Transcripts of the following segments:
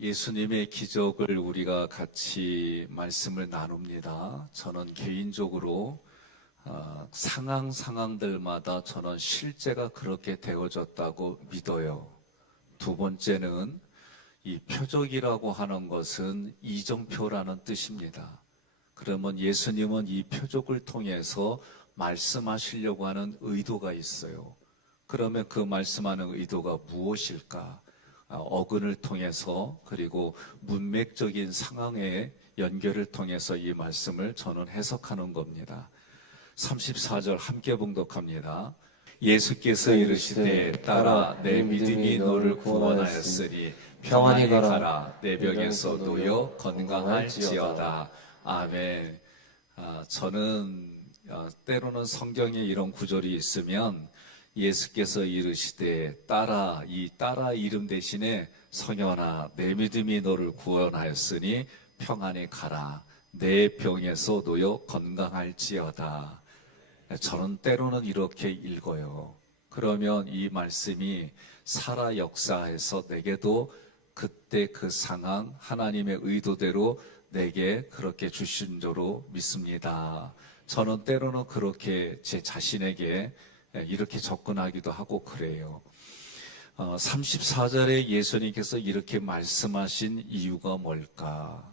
예수님의 기적을 우리가 같이 말씀을 나눕니다. 저는 개인적으로 상황들마다 저는 실제가 그렇게 되어졌다고 믿어요. 두 번째는 이 표적이라고 하는 것은 이정표라는 뜻입니다. 그러면 예수님은 이 표적을 통해서 말씀하시려고 하는 의도가 있어요. 그러면 그 말씀하는 의도가 무엇일까? 어근을 통해서 그리고 문맥적인 상황의 연결을 통해서 이 말씀을 저는 해석하는 겁니다. 34절 함께 봉독합니다. 예수께서 이르시되 딸아 내 믿음이 너를 구원하였으니 평안히 가라 내 벽에서 놓여 건강할지어다. 아멘. 저는 때로는 성경에 이런 구절이 있으면 예수께서 이르시되 딸아, 이 딸아 이름 대신에 성현아 내 믿음이 너를 구원하였으니 평안히 가라 내 병에서 놓여 건강할지어다. 저는 때로는 이렇게 읽어요. 그러면 이 말씀이 살아 역사해서 내게도 그때 그 상황 하나님의 의도대로 내게 그렇게 주신 줄로 믿습니다. 저는 때로는 그렇게 제 자신에게 이렇게 접근하기도 하고 그래요. 34절에 예수님께서 이렇게 말씀하신 이유가 뭘까?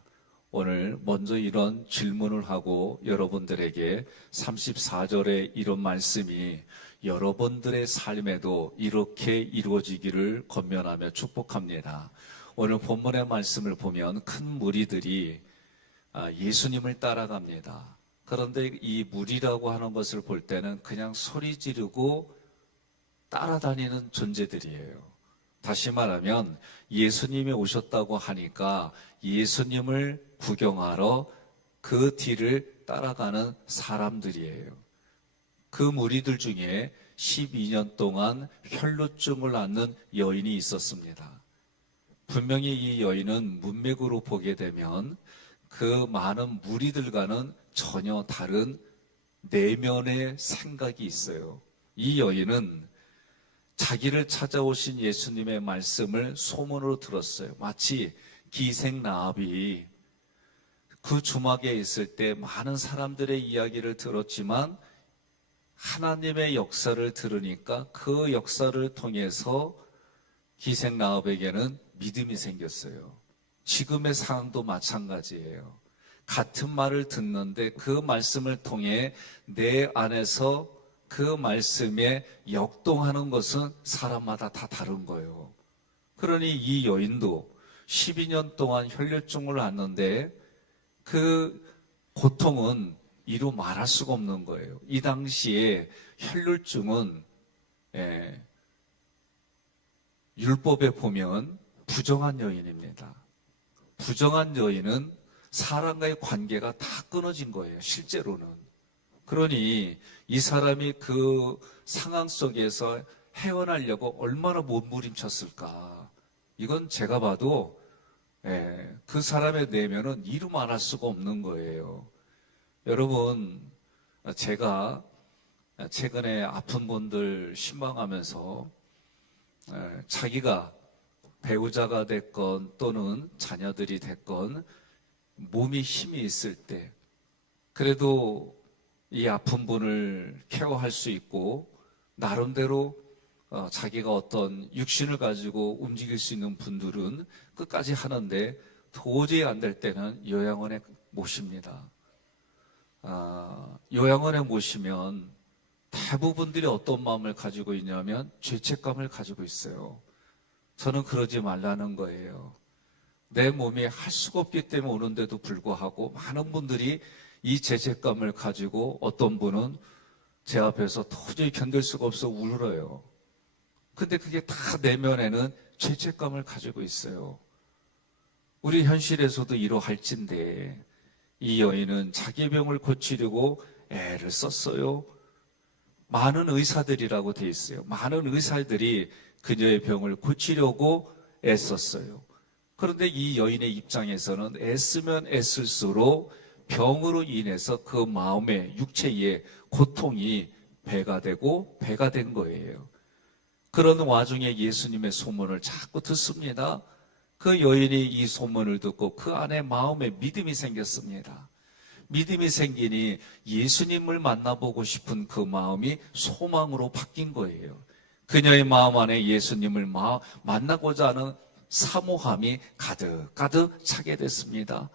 오늘 먼저 이런 질문을 하고 여러분들에게 34절에 이런 말씀이 여러분들의 삶에도 이렇게 이루어지기를 권면하며 축복합니다. 오늘 본문의 말씀을 보면 큰 무리들이 예수님을 따라갑니다. 그런데 이 무리라고 하는 것을 볼 때는 그냥 소리 지르고 따라다니는 존재들이에요. 다시 말하면 예수님이 오셨다고 하니까 예수님을 구경하러 그 뒤를 따라가는 사람들이에요. 그 무리들 중에 12년 동안 혈루증을 앓는 여인이 있었습니다. 분명히 이 여인은 문맥으로 보게 되면 그 많은 무리들과는 전혀 다른 내면의 생각이 있어요. 이 여인은 자기를 찾아오신 예수님의 말씀을 소문으로 들었어요. 마치 기생라합이 그 주막에 있을 때 많은 사람들의 이야기를 들었지만 하나님의 역사를 들으니까 그 역사를 통해서 기생라합에게는 믿음이 생겼어요. 지금의 상황도 마찬가지예요. 같은 말을 듣는데 그 말씀을 통해 내 안에서 그 말씀에 역동하는 것은 사람마다 다 다른 거예요. 그러니 이 여인도 12년 동안 혈류증을 앓는데 그 고통은 이루 말할 수가 없는 거예요. 이 당시에 혈류증은 율법에 보면 부정한 여인입니다. 부정한 여인은 사람과의 관계가 다 끊어진 거예요. 실제로는. 그러니 이 사람이 그 상황 속에서 헤어나려고 얼마나 몸부림쳤을까. 이건 제가 봐도 그 사람의 내면은 이루 말할 수가 없는 거예요. 여러분, 제가 최근에 아픈 분들 신방하면서 자기가 배우자가 됐건 또는 자녀들이 됐건 몸이 힘이 있을 때 그래도 이 아픈 분을 케어할 수 있고 나름대로 자기가 어떤 육신을 가지고 움직일 수 있는 분들은 끝까지 하는데 도저히 안 될 때는 요양원에 모십니다. 요양원에 모시면 대부분들이 어떤 마음을 가지고 있냐면 죄책감을 가지고 있어요. 저는 그러지 말라는 거예요. 내 몸이 할 수가 없기 때문에 오는데도 불구하고 많은 분들이 이 죄책감을 가지고 어떤 분은 제 앞에서 도저히 견딜 수가 없어 울어요. 근데 그게 다 내면에는 죄책감을 가지고 있어요. 우리 현실에서도 이러할진데 이 여인은 자기 병을 고치려고 애를 썼어요. 많은 의사들이라고 돼 있어요. 많은 의사들이 그녀의 병을 고치려고 애썼어요. 그런데 이 여인의 입장에서는 애쓰면 애쓸수록 병으로 인해서 그 마음의 육체의 고통이 배가 되고 배가 된 거예요. 그런 와중에 예수님의 소문을 자꾸 듣습니다. 그 여인이 이 소문을 듣고 그 안에 마음에 믿음이 생겼습니다. 믿음이 생기니 예수님을 만나보고 싶은 그 마음이 소망으로 바뀐 거예요. 그녀의 마음 안에 예수님을 만나고자 하는 사모함이 가득 차게 됐습니다.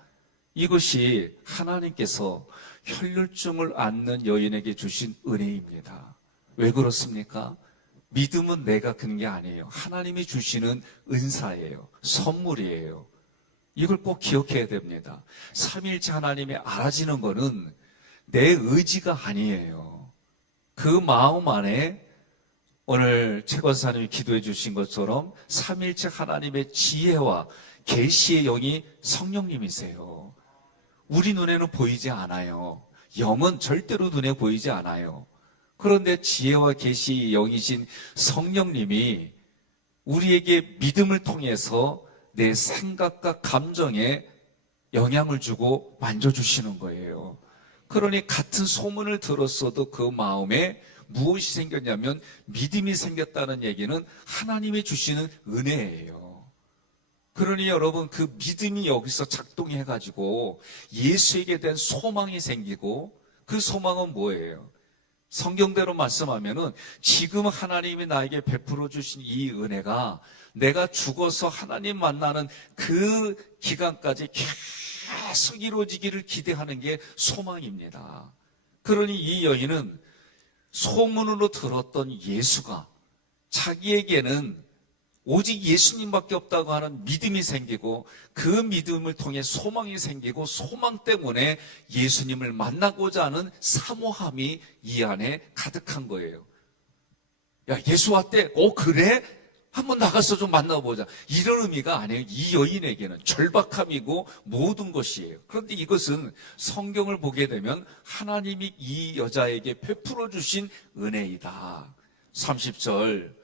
이것이 하나님께서 혈류증을 앓는 여인에게 주신 은혜입니다. 왜 그렇습니까? 믿음은 내가 그런 게 아니에요. 하나님이 주시는 은사예요. 선물이에요. 이걸 꼭 기억해야 됩니다. 삼위일체 하나님이 알아지는 거는 내 의지가 아니에요. 그 마음 안에 오늘 최 권사님이 기도해 주신 것처럼 삼위일체 하나님의 지혜와 계시의 영이 성령님이세요. 우리 눈에는 보이지 않아요. 영은 절대로 눈에 보이지 않아요. 그런데 지혜와 계시의 영이신 성령님이 우리에게 믿음을 통해서 내 생각과 감정에 영향을 주고 만져주시는 거예요. 그러니 같은 소문을 들었어도 그 마음에 무엇이 생겼냐면 믿음이 생겼다는 얘기는 하나님이 주시는 은혜예요. 그러니 여러분 그 믿음이 여기서 작동해가지고 예수에게 대한 소망이 생기고 그 소망은 뭐예요? 성경대로 말씀하면은 지금 하나님이 나에게 베풀어 주신 이 은혜가 내가 죽어서 하나님 만나는 그 기간까지 계속 이루어지기를 기대하는 게 소망입니다. 그러니 이 여인은 소문으로 들었던 예수가 자기에게는 오직 예수님밖에 없다고 하는 믿음이 생기고 그 믿음을 통해 소망이 생기고 소망 때문에 예수님을 만나고자 하는 사모함이 이 안에 가득한 거예요. 야, 예수 왔대? 그래? 한번 나가서 좀 만나보자. 이런 의미가 아니에요. 이 여인에게는 절박함이고 모든 것이에요. 그런데 이것은 성경을 보게 되면 하나님이 이 여자에게 베풀어 주신 은혜이다. 30절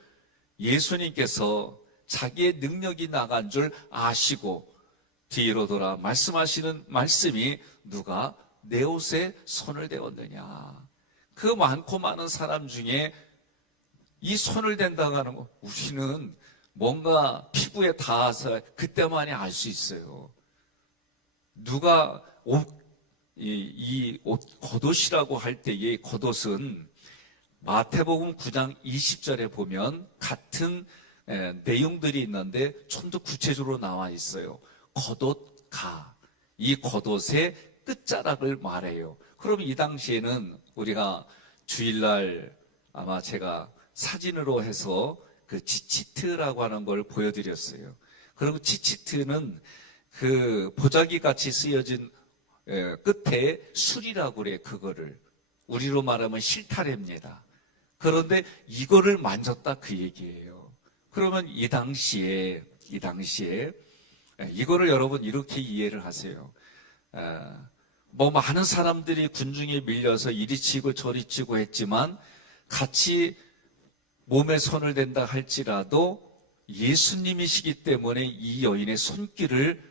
예수님께서 자기의 능력이 나간 줄 아시고 뒤로 돌아 말씀하시는 말씀이 누가 내 옷에 손을 대었느냐. 그 많고 많은 사람 중에 이 손을 댄다고 하는 거 우리는 뭔가 피부에 닿아서 그때만이 알 수 있어요. 누가 이 옷 겉옷이라고 할 때의 겉옷은 마태복음 9장 20절에 보면 같은 내용들이 있는데 좀 더 구체적으로 나와 있어요. 겉옷가. 이 겉옷의 끝자락을 말해요. 그럼 이 당시에는 우리가 주일날 아마 제가 사진으로 해서 그 치치트라고 하는 걸 보여드렸어요. 그리고 치치트는 그 보자기 같이 쓰여진 끝에 술이라고 그래. 그거를 우리로 말하면 실타래입니다. 그런데 이거를 만졌다 그 얘기예요. 그러면 이 당시에 이거를 여러분 이렇게 이해를 하세요. 뭐 많은 사람들이 군중에 밀려서 이리 치고 저리 치고 했지만 같이 몸에 손을 댄다 할지라도 예수님이시기 때문에 이 여인의 손길을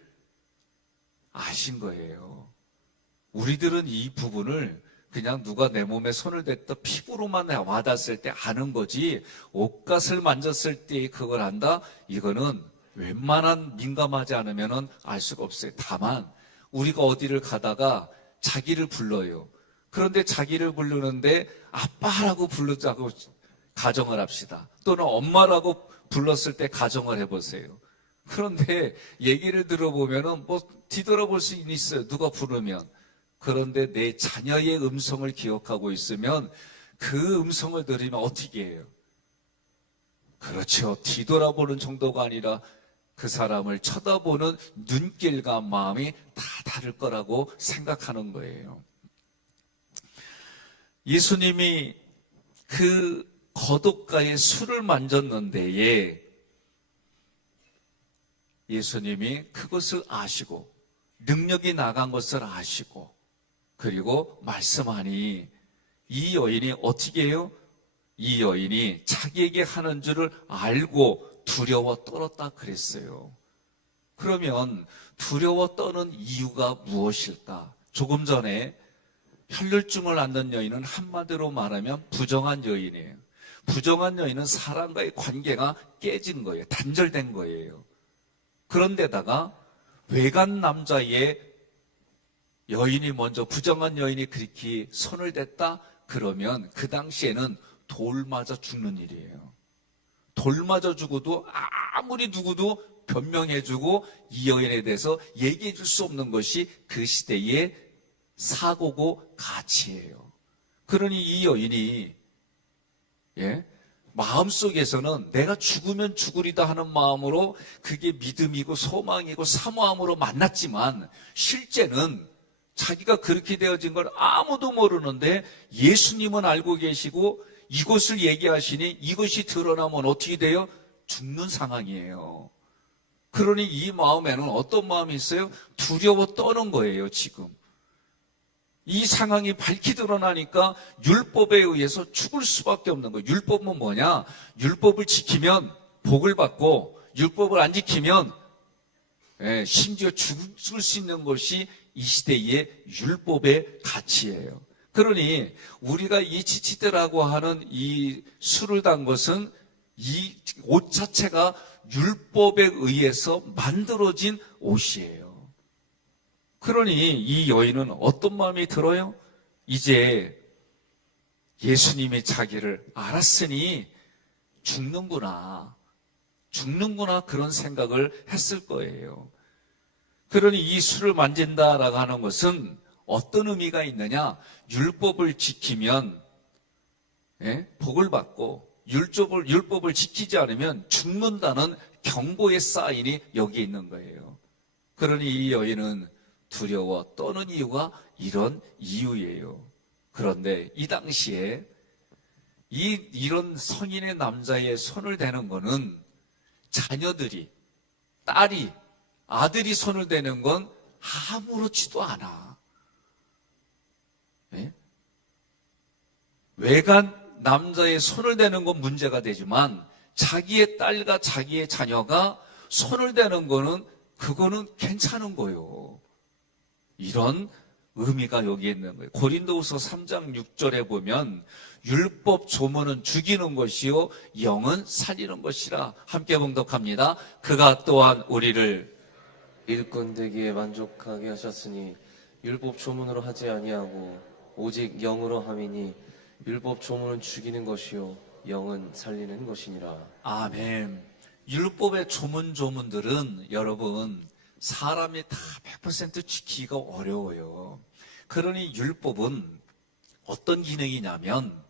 아신 거예요. 우리들은 이 부분을 그냥 누가 내 몸에 손을 댔다 피부로만 와닿았을 때 아는 거지 옷갓을 만졌을 때 그걸 안다? 이거는 웬만한 민감하지 않으면 알 수가 없어요. 다만 우리가 어디를 가다가 자기를 불러요. 그런데 자기를 부르는데 아빠라고 부르자고 가정을 합시다. 또는 엄마라고 불렀을 때 가정을 해보세요. 그런데 얘기를 들어보면은 뭐 뒤돌아볼 수 있어요. 누가 부르면. 그런데 내 자녀의 음성을 기억하고 있으면 그 음성을 들으면 어떻게 해요? 그렇죠. 뒤돌아보는 정도가 아니라 그 사람을 쳐다보는 눈길과 마음이 다 다를 거라고 생각하는 거예요. 예수님이 그 겉옷가에 술을 만졌는데에 예수님이 그것을 아시고 능력이 나간 것을 아시고 그리고 말씀하니 이 여인이 어떻게 해요? 이 여인이 자기에게 하는 줄을 알고 두려워 떨었다 그랬어요. 그러면 두려워 떠는 이유가 무엇일까? 조금 전에 혈류증을 앓는 여인은 한마디로 말하면 부정한 여인이에요. 부정한 여인은 사람과의 관계가 깨진 거예요. 단절된 거예요. 그런데다가 외간 남자의 여인이 먼저, 부정한 여인이 그렇게 손을 댔다 그러면 그 당시에는 돌 맞아 죽는 일이에요. 돌 맞아 죽어도 아무리 누구도 변명해주고 이 여인에 대해서 얘기해 줄 수 없는 것이 그 시대의 사고고 가치예요. 그러니 이 여인이 마음속에서는 내가 죽으면 죽으리다 하는 마음으로 그게 믿음이고 소망이고 사모함으로 만났지만 실제는 자기가 그렇게 되어진 걸 아무도 모르는데 예수님은 알고 계시고 이것을 얘기하시니 이것이 드러나면 어떻게 돼요? 죽는 상황이에요. 그러니 이 마음에는 어떤 마음이 있어요? 두려워 떠는 거예요, 지금. 이 상황이 밝히 드러나니까 율법에 의해서 죽을 수밖에 없는 거예요. 율법은 뭐냐? 율법을 지키면 복을 받고 율법을 안 지키면 심지어 죽을 수 있는 것이 이 시대의 율법의 가치예요. 그러니 우리가 이 지치대라고 하는 이 술을 단 것은 이 옷 자체가 율법에 의해서 만들어진 옷이에요. 그러니 이 여인은 어떤 마음이 들어요? 이제 예수님이 자기를 알았으니 죽는구나 그런 생각을 했을 거예요. 그러니 이 술을 만진다라고 하는 것은 어떤 의미가 있느냐? 율법을 지키면 복을 받고 율법을 지키지 않으면 죽는다는 경고의 사인이 여기에 있는 거예요. 그러니 이 여인은 두려워 떠는 이유가 이런 이유예요. 그런데 이 당시에 이런 성인의 남자의 손을 대는 거는 자녀들이, 딸이, 아들이 손을 대는 건 아무렇지도 않아. 외간 남자의 손을 대는 건 문제가 되지만 자기의 딸과 자기의 자녀가 손을 대는 거는 그거는 괜찮은 거예요. 이런 의미가 여기에 있는 거예요. 고린도후서 3장 6절에 보면 율법 조문은 죽이는 것이요 영은 살리는 것이라. 함께 봉독합니다. 그가 또한 우리를 일꾼 되기에 만족하게 하셨으니 율법 조문으로 하지 아니하고 오직 영으로 함이니 율법 조문은 죽이는 것이요 영은 살리는 것이니라. 아멘. 율법의 조문들은 여러분 사람이 다 100% 지키기가 어려워요. 그러니 율법은 어떤 기능이냐면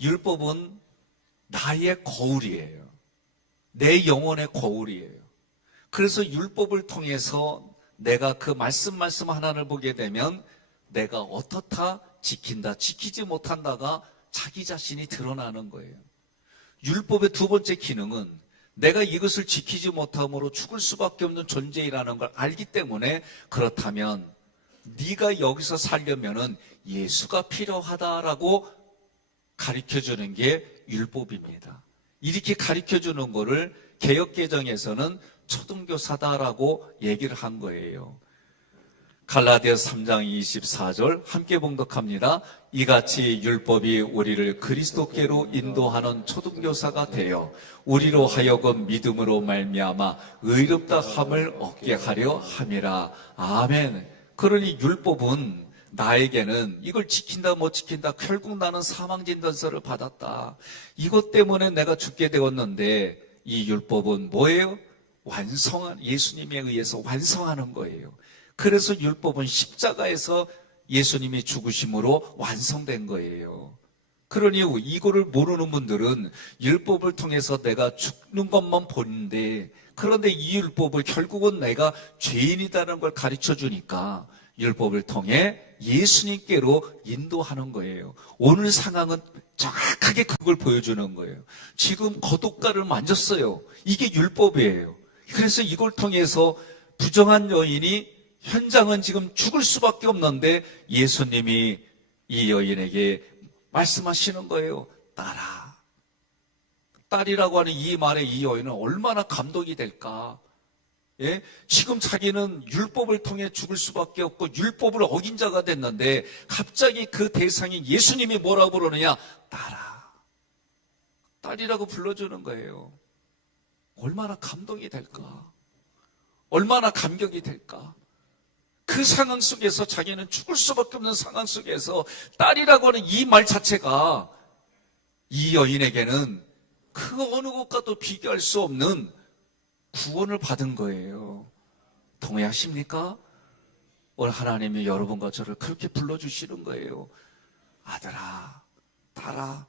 율법은 나의 거울이에요. 내 영혼의 거울이에요. 그래서 율법을 통해서 내가 그 말씀 하나를 보게 되면 내가 어떻다 지킨다, 지키지 못한다가 자기 자신이 드러나는 거예요. 율법의 두 번째 기능은 내가 이것을 지키지 못함으로 죽을 수밖에 없는 존재이라는 걸 알기 때문에 그렇다면 네가 여기서 살려면은 예수가 필요하다라고 가르쳐주는 게 율법입니다. 이렇게 가르쳐주는 거를 개역개정에서는 초등교사다라고 얘기를 한 거예요. 갈라디아서 3장 24절 함께 봉독합니다. 이같이 율법이 우리를 그리스도께로 인도하는 초등교사가 되어 우리로 하여금 믿음으로 말미암아 의롭다 함을 얻게 하려 함이라. 아멘. 그러니 율법은 나에게는 이걸 지킨다 못 지킨다 결국 나는 사망진단서를 받았다. 이것 때문에 내가 죽게 되었는데 이 율법은 뭐예요? 예수님에 의해서 완성하는 거예요. 그래서 율법은 십자가에서 예수님이 죽으심으로 완성된 거예요. 그러니 이거를 모르는 분들은 율법을 통해서 내가 죽는 것만 보는데 그런데 이 율법을 결국은 내가 죄인이라는 걸 가르쳐 주니까 율법을 통해 예수님께로 인도하는 거예요. 오늘 상황은 정확하게 그걸 보여주는 거예요. 지금 거독가를 만졌어요. 이게 율법이에요. 그래서 이걸 통해서 부정한 여인이 현장은 지금 죽을 수밖에 없는데 예수님이 이 여인에게 말씀하시는 거예요. 딸아. 딸이라고 하는 이 말에 이 여인은 얼마나 감동이 될까. 예? 지금 자기는 율법을 통해 죽을 수밖에 없고 율법을 어긴 자가 됐는데 갑자기 그 대상이 예수님이 뭐라고 부르느냐? 딸아. 딸이라고 불러주는 거예요. 얼마나 감동이 될까. 얼마나 감격이 될까? 그 상황 속에서 자기는 죽을 수밖에 없는 상황 속에서 딸이라고 하는 이 말 자체가 이 여인에게는 그 어느 것과도 비교할 수 없는 구원을 받은 거예요. 동의하십니까? 오늘 하나님이 여러분과 저를 그렇게 불러주시는 거예요. 아들아, 딸아,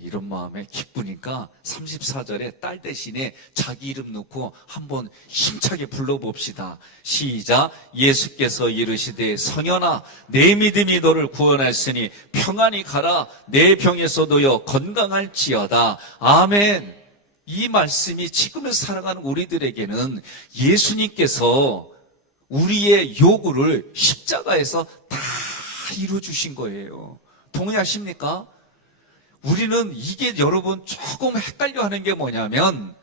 이런 마음에 기쁘니까 34절에 딸 대신에 자기 이름 넣고 한번 힘차게 불러봅시다. 시작. 예수께서 이르시되 성현아, 내 믿음이 너를 구원하였으니 평안히 가라. 내 병에서 놓여 건강할지어다. 아멘. 이 말씀이 지금을 살아가는 우리들에게는 예수님께서 우리의 요구를 십자가에서 다 이루어주신 거예요. 동의하십니까? 우리는 이게 여러분 조금 헷갈려 하는 게 뭐냐면,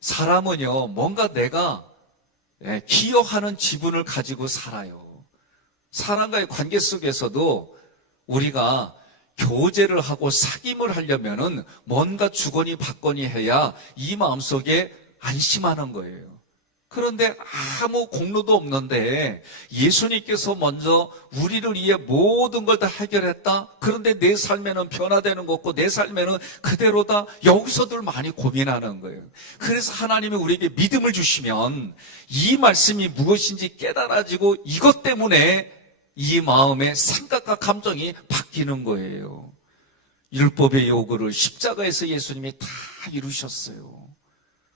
사람은요, 뭔가 내가 기여하는 지분을 가지고 살아요. 사람과의 관계 속에서도 우리가 교제를 하고 사귐을 하려면은 뭔가 주거니 받거니 해야 이 마음속에 안심하는 거예요. 그런데 아무 공로도 없는데 예수님께서 먼저 우리를 위해 모든 걸 다 해결했다? 그런데 내 삶에는 변화되는 거 없고 내 삶에는 그대로다? 여기서들 많이 고민하는 거예요. 그래서 하나님이 우리에게 믿음을 주시면 이 말씀이 무엇인지 깨달아지고 이것 때문에 이 마음의 생각과 감정이 바뀌는 거예요. 율법의 요구를 십자가에서 예수님이 다 이루셨어요.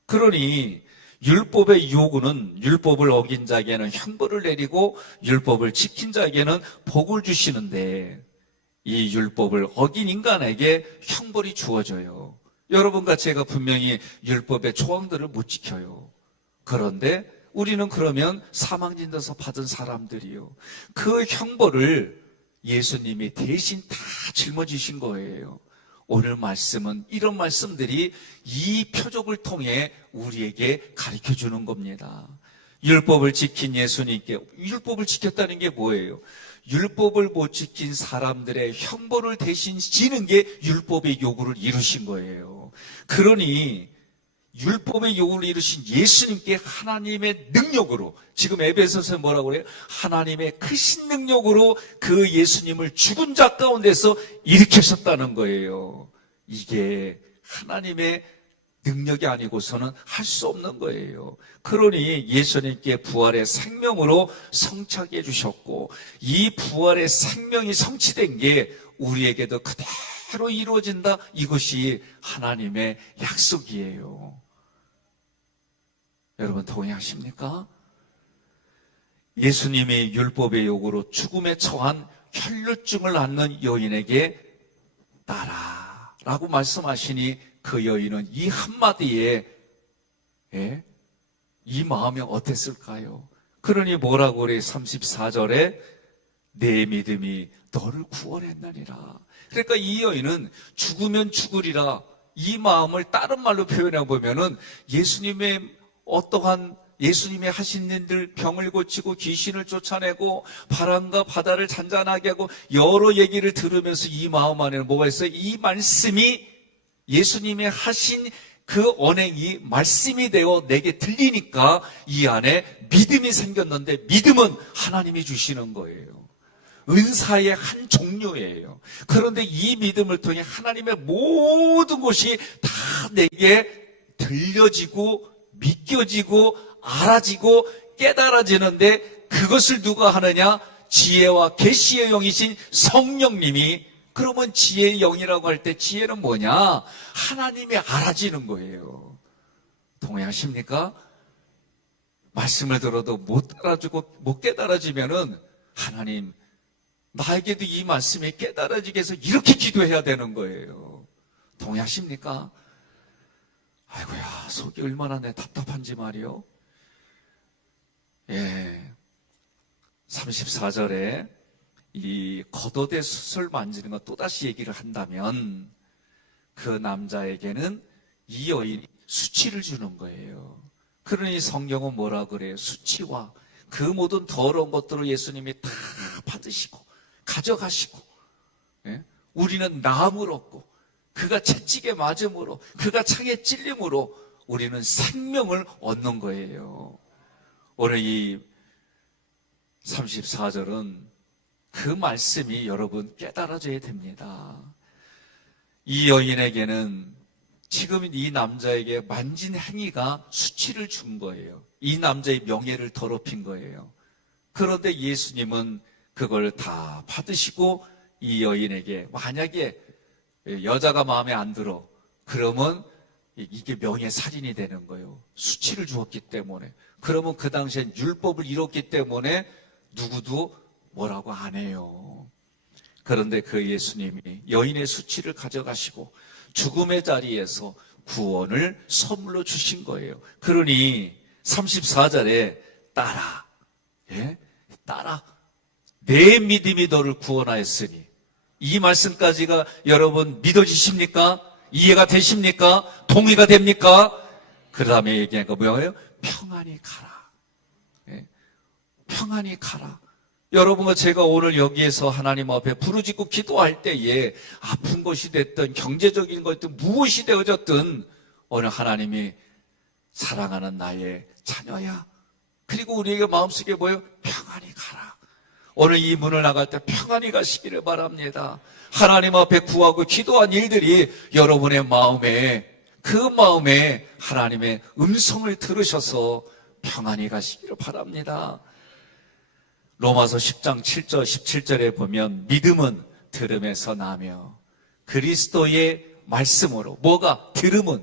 그러니 율법의 요구는 율법을 어긴 자에게는 형벌을 내리고 율법을 지킨 자에게는 복을 주시는데, 이 율법을 어긴 인간에게 형벌이 주어져요. 여러분과 제가 분명히 율법의 조항들을 못 지켜요. 그런데 우리는 그러면 사망진대서 받은 사람들이요, 그 형벌을 예수님이 대신 다 짊어지신 거예요. 오늘 말씀은 이런 말씀들이 이 표적을 통해 우리에게 가르쳐 주는 겁니다. 율법을 지킨 예수님께, 율법을 지켰다는 게 뭐예요? 율법을 못 지킨 사람들의 형벌을 대신 지는 게 율법의 요구를 이루신 거예요. 그러니 율법의 요구를 이루신 예수님께 하나님의 능력으로, 지금 에베소서에 뭐라고 그래요? 하나님의 크신 능력으로 그 예수님을 죽은 자 가운데서 일으키셨다는 거예요. 이게 하나님의 능력이 아니고서는 할 수 없는 거예요. 그러니 예수님께 부활의 생명으로 성취하게 해주셨고, 이 부활의 생명이 성취된 게 우리에게도 그대로 이루어진다. 이것이 하나님의 약속이에요. 여러분 동의하십니까? 예수님이 율법의 요구로 죽음에 처한 혈루증을 앓는 여인에게 따라 라고 말씀하시니 그 여인은 이 한마디에 이 마음이 어땠을까요? 그러니 뭐라고 그래? 34절에 내 믿음이 너를 구원했느니라. 그러니까 이 여인은 죽으면 죽으리라, 이 마음을 다른 말로 표현해 보면은 예수님의 어떠한 예수님이 하신 일들, 병을 고치고 귀신을 쫓아내고 바람과 바다를 잔잔하게 하고 여러 얘기를 들으면서 이 마음 안에는 뭐가 있어요? 이 말씀이, 예수님이 하신 그 언행이 말씀이 되어 내게 들리니까 이 안에 믿음이 생겼는데, 믿음은 하나님이 주시는 거예요. 은사의 한 종류예요. 그런데 이 믿음을 통해 하나님의 모든 것이 다 내게 들려지고 믿겨지고 알아지고 깨달아지는데, 그것을 누가 하느냐? 지혜와 계시의 영이신 성령님이. 그러면 지혜의 영이라고 할 때 지혜는 뭐냐? 하나님이 알아지는 거예요. 동의하십니까? 말씀을 들어도 못 알아주고 못 깨달아지면은 하나님, 나에게도 이 말씀이 깨달아지게 해서 이렇게 기도해야 되는 거예요. 동의하십니까? 아이고야, 속이 얼마나 내 답답한지 말이요. 34절에 이 겉옷의 숯을 만지는 거 또다시 얘기를 한다면, 그 남자에게는 이 여인이 수치를 주는 거예요. 그러니 성경은 뭐라 그래요? 수치와 그 모든 더러운 것들을 예수님이 다 받으시고 가져가시고, 우리는 나음을 얻고, 그가 채찍에 맞음으로, 그가 창에 찔림으로 우리는 생명을 얻는 거예요. 오늘 이 34절은 그 말씀이 여러분 깨달아져야 됩니다. 이 여인에게는 지금 이 남자에게 만진 행위가 수치를 준 거예요. 이 남자의 명예를 더럽힌 거예요. 그런데 예수님은 그걸 다 받으시고 이 여인에게 만약에 여자가 마음에 안 들어 그러면 이게 명예살인이 되는 거예요. 수치를 주었기 때문에. 그러면 그 당시엔 율법을 잃었기 때문에 누구도 뭐라고 안 해요. 그런데 그 예수님이 여인의 수치를 가져가시고 죽음의 자리에서 구원을 선물로 주신 거예요. 그러니 34절에 따라, 따라 내 믿음이 너를 구원하였으니, 이 말씀까지가 여러분 믿어지십니까? 이해가 되십니까? 동의가 됩니까? 그 다음에 얘기한 거 뭐예요? 평안히 가라. 평안히 가라. 여러분과 제가 오늘 여기에서 하나님 앞에 부르짖고 기도할 때에 아픈 것이 됐든 경제적인 것이든 무엇이 되어졌든 오늘 하나님이 사랑하는 나의 자녀야. 그리고 우리에게 마음속에 뭐예요? 평안히 가라. 오늘 이 문을 나갈 때 평안히 가시기를 바랍니다. 하나님 앞에 구하고 기도한 일들이 여러분의 마음에, 그 마음에 하나님의 음성을 들으셔서 평안히 가시기를 바랍니다. 로마서 10장 7절 17절에 보면 믿음은 들음에서 나며 그리스도의 말씀으로, 뭐가? 들음은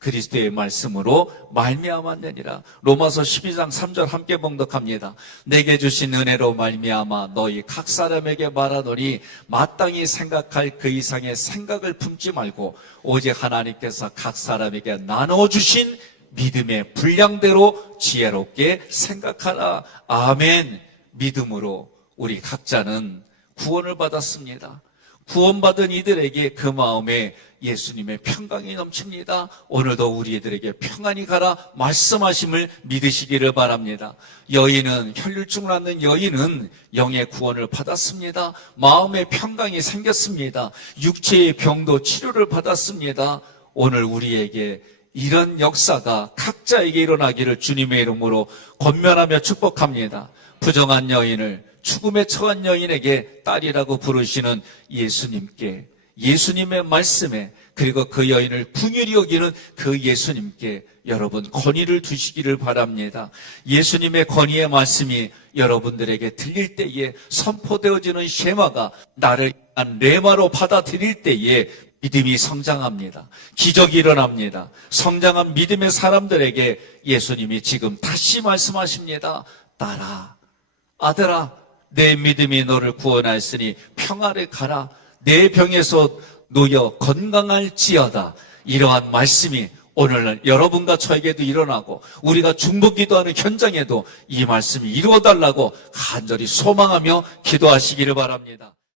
그리스도의 말씀으로 말미암았느니라. 로마서 12장 3절 함께 봉독합니다. 내게 주신 은혜로 말미암아 너희 각 사람에게 말하노니 마땅히 생각할 그 이상의 생각을 품지 말고 오직 하나님께서 각 사람에게 나눠주신 믿음의 분량대로 지혜롭게 생각하라. 아멘. 믿음으로 우리 각자는 구원을 받았습니다. 구원받은 이들에게 그 마음에 예수님의 평강이 넘칩니다. 오늘도 우리들에게 평안히 가라 말씀하심을 믿으시기를 바랍니다. 여인은, 혈류증을 앓는 여인은 영의 구원을 받았습니다. 마음의 평강이 생겼습니다. 육체의 병도 치료를 받았습니다. 오늘 우리에게 이런 역사가 각자에게 일어나기를 주님의 이름으로 권면하며 축복합니다. 부정한 여인을, 죽음에 처한 여인에게 딸이라고 부르시는 예수님께, 예수님의 말씀에, 그리고 그 여인을 긍휼히 여기는 그 예수님께 여러분 권위를 두시기를 바랍니다. 예수님의 권위의 말씀이 여러분들에게 들릴 때에 선포되어지는 쉐마가 나를 위한 레마로 받아들일 때에 믿음이 성장합니다. 기적이 일어납니다. 성장한 믿음의 사람들에게 예수님이 지금 다시 말씀하십니다. 딸아, 아들아, 내 믿음이 너를 구원하였으니 평안히 가라. 내 병에서 놓여 건강할지어다. 이러한 말씀이 오늘날 여러분과 저에게도 일어나고 우리가 중보기도하는 현장에도 이 말씀이 이루어달라고 간절히 소망하며 기도하시기를 바랍니다.